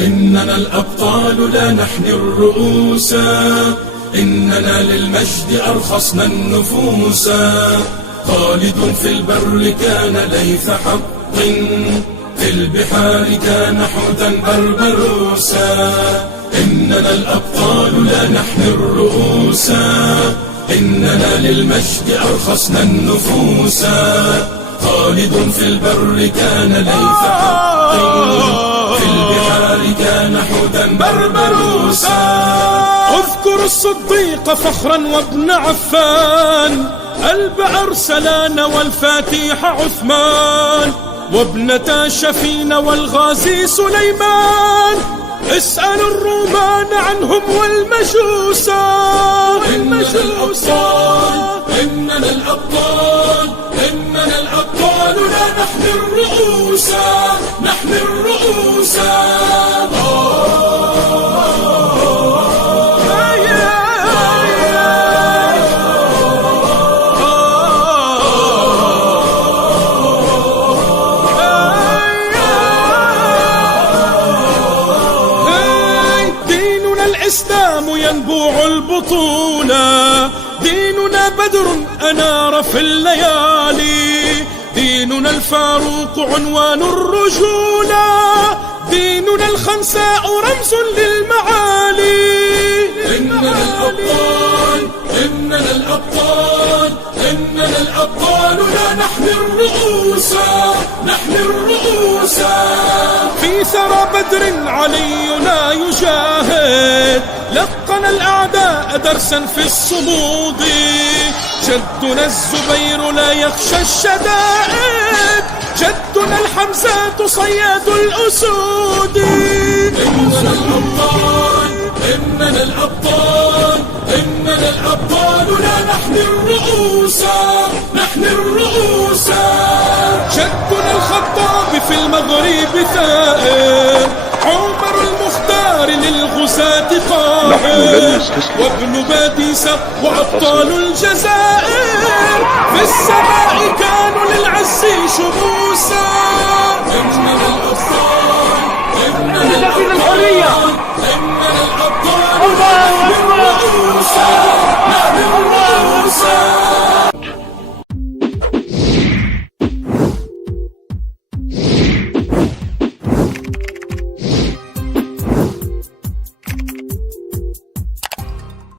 إننا الأبطال لا نحني الرؤوس، إننا للمجد أرخصنا النفوس. خالد في البر كان ليث حق، في البحار كان حوتا بربروسا. إننا الأبطال لا نحني الرؤوس، إننا للمجد أرخصنا النفوس. خالد في البر كان ليث حق، في البحار كان حوتا بربروسا. اذكر الصديق فخرا وابن عفان، قلب أرسلان والفاتح عثمان، وابنتا شفين والغازي سليمان. اسأل الرومان عنهم والمجوسا. إننا الأبطال، إننا الأبطال، إننا الأبطال لا نحمي الرؤوس، نحمي الرؤوس. الإسلام ينبوع البطولة، ديننا بدر أنار في الليالي، ديننا الفاروق عنوان الرجولة، ديننا الخنساء رمز للمعالي. إننا الأبطال، إننا الأبطال، إننا الأبطال لا نحمي الرؤوس، نحمي الرؤوس. في ثرى بدر علينا يجاهد، لقن الأعداء درسا في الصمود، جدنا الزبير لا يخشى الشدائد، جدنا الحمزات صياد الأسود. إننا الأبطال، إننا الأبطال، إننا الأبطال لا نحمي الرؤوس، نحمي الرؤوس. جدنا الخطاب في المغرب ثائر، عمر المختار للغزاة قاهر، وابن باديسة وأبطال الجزائر، في السماء كانوا للعز شموسا. إننا الأبطال، إننا الأبطال، إننا الأبطال لا نحمي الرؤوس.